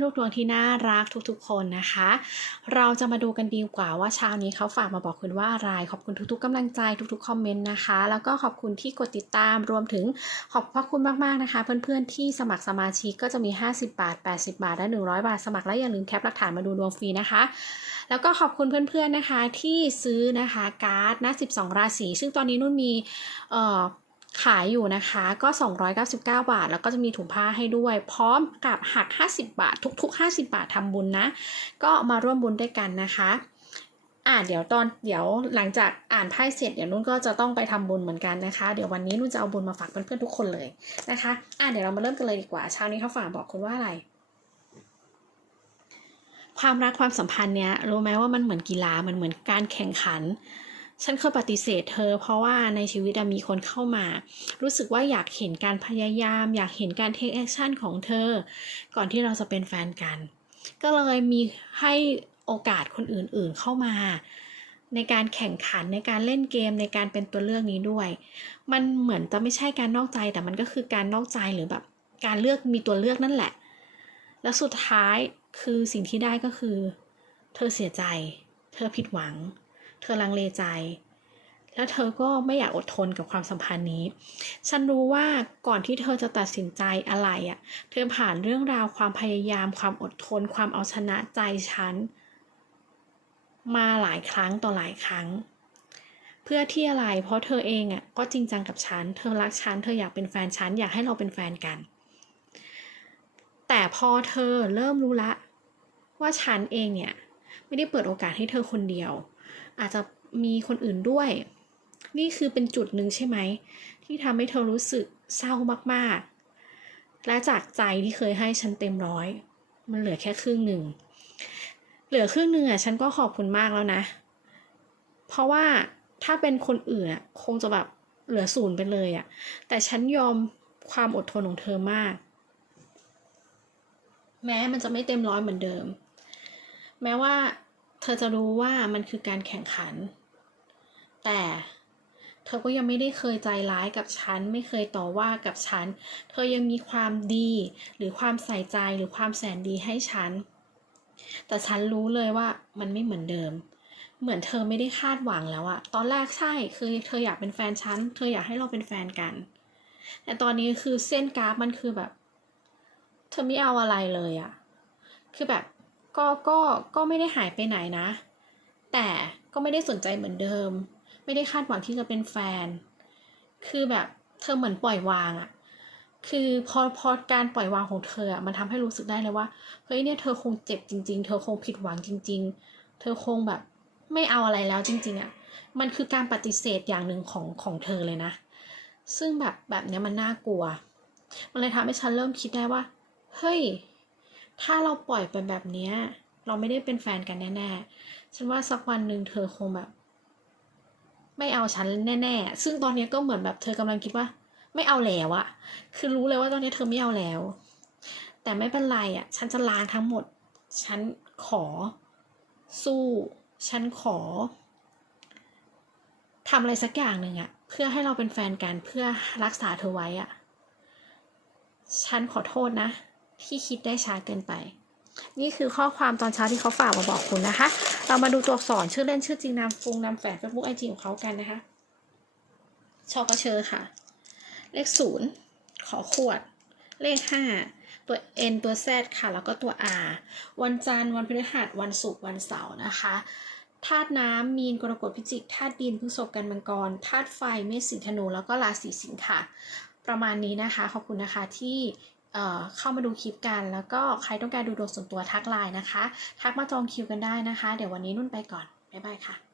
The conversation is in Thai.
ดวงที่น่ารักทุกๆ คนนะคะ เราจะมาดูกันดีกว่าว่าเช้านี้เขาฝากมาบอกคุณว่าอะไร ขอบคุณทุกๆกำลังใจทุกๆ คอมเมนต์นะคะ แล้วก็ขอบคุณที่กดติดตามรวมถึงขอบพระคุณมากๆนะคะ เพื่อนๆที่สมัครสมาชิกก็จะมี 50 บาท 80 บาท และ 100 บาท สมัครและอย่าลืมแคปหลักฐานมาดูดวงฟรีนะคะ แล้วก็ขอบคุณเพื่อนๆนะคะที่ซื้อนะคะการ์ดนะ12 ราศีซึ่งตอนนี้นุ่นมีเอ่อ ขายอยู่นะคะก็ 299 บาท แล้วก็จะมีถุงผ้าให้ด้วย พร้อมกับหัก 50 บาท ทุก ๆ 50 บาททำบุญนะ ก็มาร่วมบุญด้วยกันนะคะอ่าเดี๋ยวตอนเดี๋ยวหลังจากอ่านไพ่เสร็จเดี๋ยวนุ่นก็จะต้องไปทำบุญเหมือนกันนะคะ เดี๋ยววันนี้นุ่นจะเอาบุญมาฝากเพื่อนๆทุกคนเลยนะคะอ่าเดี๋ยวเรามาเริ่มกันเลยดีกว่าเช้านี้เขาฝากบอกคุณว่าอะไร ความรักความสัมพันธ์เนี้ยรู้ไหมว่ามันเหมือนกีฬามันเหมือนการแข่งขัน ฉันเคยปฏิเสธเธอ เพราะว่าในชีวิตมีคนเข้ามา รู้สึกว่าอยากเห็นการพยายาม อยากเห็นการเทคแอคชั่นของเธอ ก่อนที่เราจะเป็นแฟนกัน ก็เลยมีให้โอกาสคนอื่นๆเข้ามา ในการแข่งขันในการเล่นเกมในการเป็นตัวเลือกนี้ด้วย มันเหมือนจะไม่ใช่การนอกใจแต่มันก็คือการนอกใจหรือแบบการเลือกมีตัวเลือกนั่นแหละ แล้วสุดท้ายคือสิ่งที่ได้ก็คือ เธอเสียใจ เธอผิดหวัง เธอลังเลใจ แล้วเธอก็ไม่อยากอดทนกับความสัมพันธ์นี้ ฉันรู้ว่าก่อนที่เธอจะตัดสินใจอะไรอะ่ะ เธอผ่านเรื่องราวความพยายาม ความอดทน ความเอาชนะใจฉัน มาหลายครั้งต่อหลายครั้ง เพื่อที่อะไร เพราะเธอเองอะก็จริงจังกับฉัน เธอรักฉัน เธออยากเป็นแฟนฉัน อยากให้เราเป็นแฟนกัน แต่พอเธอเริ่มรู้ละว่าฉันเองเนี่ย ไม่ได้เปิดโอกาสให้เธอคนเดียว อาจจะมีคนอื่นด้วย นี่คือเป็นจุดหนึ่งใช่ไหม ที่ทำให้เธอรู้สึกเศร้ามากๆ และจากใจที่เคยให้ฉันเต็มร้อย มันเหลือแค่ครึ่งหนึ่ง เหลือครึ่งหนึ่งอะฉันก็ขอบคุณมากแล้วนะ เพราะว่าถ้าเป็นคนอื่นอะคงจะแบบเหลือศูนย์ไปเลยอะ แต่ฉันยอมความอดทนของเธอมาก แม้มันจะไม่เต็มร้อยเหมือนเดิม แม้ว่า เธอจะรู้ว่ามันคือการแข่งขัน แต่เธอก็ยังไม่ได้เคยใจร้ายกับฉัน ไม่เคยต่อว่ากับฉัน เธอยังมีความดีหรือความใส่ใจหรือความแสนดีให้ฉัน แต่ฉันรู้เลยว่ามันไม่เหมือนเดิม เหมือนเธอไม่ได้คาดหวังแล้วอะตอนแรกใช่คือเธออยากเป็นแฟนฉัน เธออยากให้เราเป็นแฟนกัน แต่ตอนนี้คือเส้นกราฟมันคือแบบ เธอไม่เอาอะไรเลยอะคือแบบ ก็ก็ก็ไม่ได้หายไปไหนนะ แต่ก็ไม่ได้สนใจเหมือนเดิม ไม่ได้คาดหวังที่จะเป็นแฟน คือแบบเธอเหมือนปล่อยวางอะคือพอพอการปล่อยวางของเธออะมันทำให้รู้สึกได้เลยว่าเฮ้ยเนี่ยเธอคงเจ็บจริง ๆ เธอคงผิดหวังจริง ๆ เธอคงแบบไม่เอาอะไรแล้วจริง ๆอะมันคือการปฏิเสธอย่างหนึ่งของของเธอเลยนะ ซึ่งแบบแบบเนี้ยมันน่ากลัว มันเลยทำให้ฉันเริ่มคิดได้ว่า เฮ้ย ถ้าเราปล่อยไปแบบเนี้ย เราไม่ได้เป็นแฟนกันแน่ๆ ฉันว่าสักวันหนึ่งเธอคงแบบ ไม่เอาฉันแน่ ๆ ซึ่งตอนนี้ก็เหมือนแบบเธอกำลังคิดว่า ไม่เอาแล้วอะคือรู้เลยว่าตอนนี้เธอไม่เอาแล้ว แต่ไม่เป็นไรอะฉันจะล้างทั้งหมด ฉันขอ สู้ ฉันขอทำอะไรสักอย่างหนึ่งอะเพื่อให้เราเป็นแฟนกันเพื่อรักษาเธอไว้อะฉันขอโทษนะ ที่คิดได้ช้าเกินไป นี่คือข้อความตอนเช้าที่เขาฝากมาบอกคุณนะคะ เรามาดูตัวอักษรชื่อเล่นชื่อจริงนามฟงนามแฝงเฟซบุ๊กไอจีของเขากันนะคะชอกระเชอค่ะ เลขศูนย์ขอขวด เลขห้าตัว N ตัว Z ค่ะ แล้วก็ตัว R วันจันทร์วันพฤหัสวันศุกร์วันเสาร์นะคะธาตุน้ำมีนกรกฎพิจิกธาตุดินพฤษภกันมังกรธาตุไฟเมษสิงธนูแล้วก็ราศีสิงค์ค่ะ ประมาณนี้นะคะ ขอบคุณนะคะที่ เข้ามาดูคลิปกัน แล้วก็ใครต้องการดูดวงส่วนตัวทักไลน์นะคะ ทักมาจองคิวกันได้นะคะ เดี๋ยววันนี้นุ่นไปก่อน บ๊ายบายค่ะ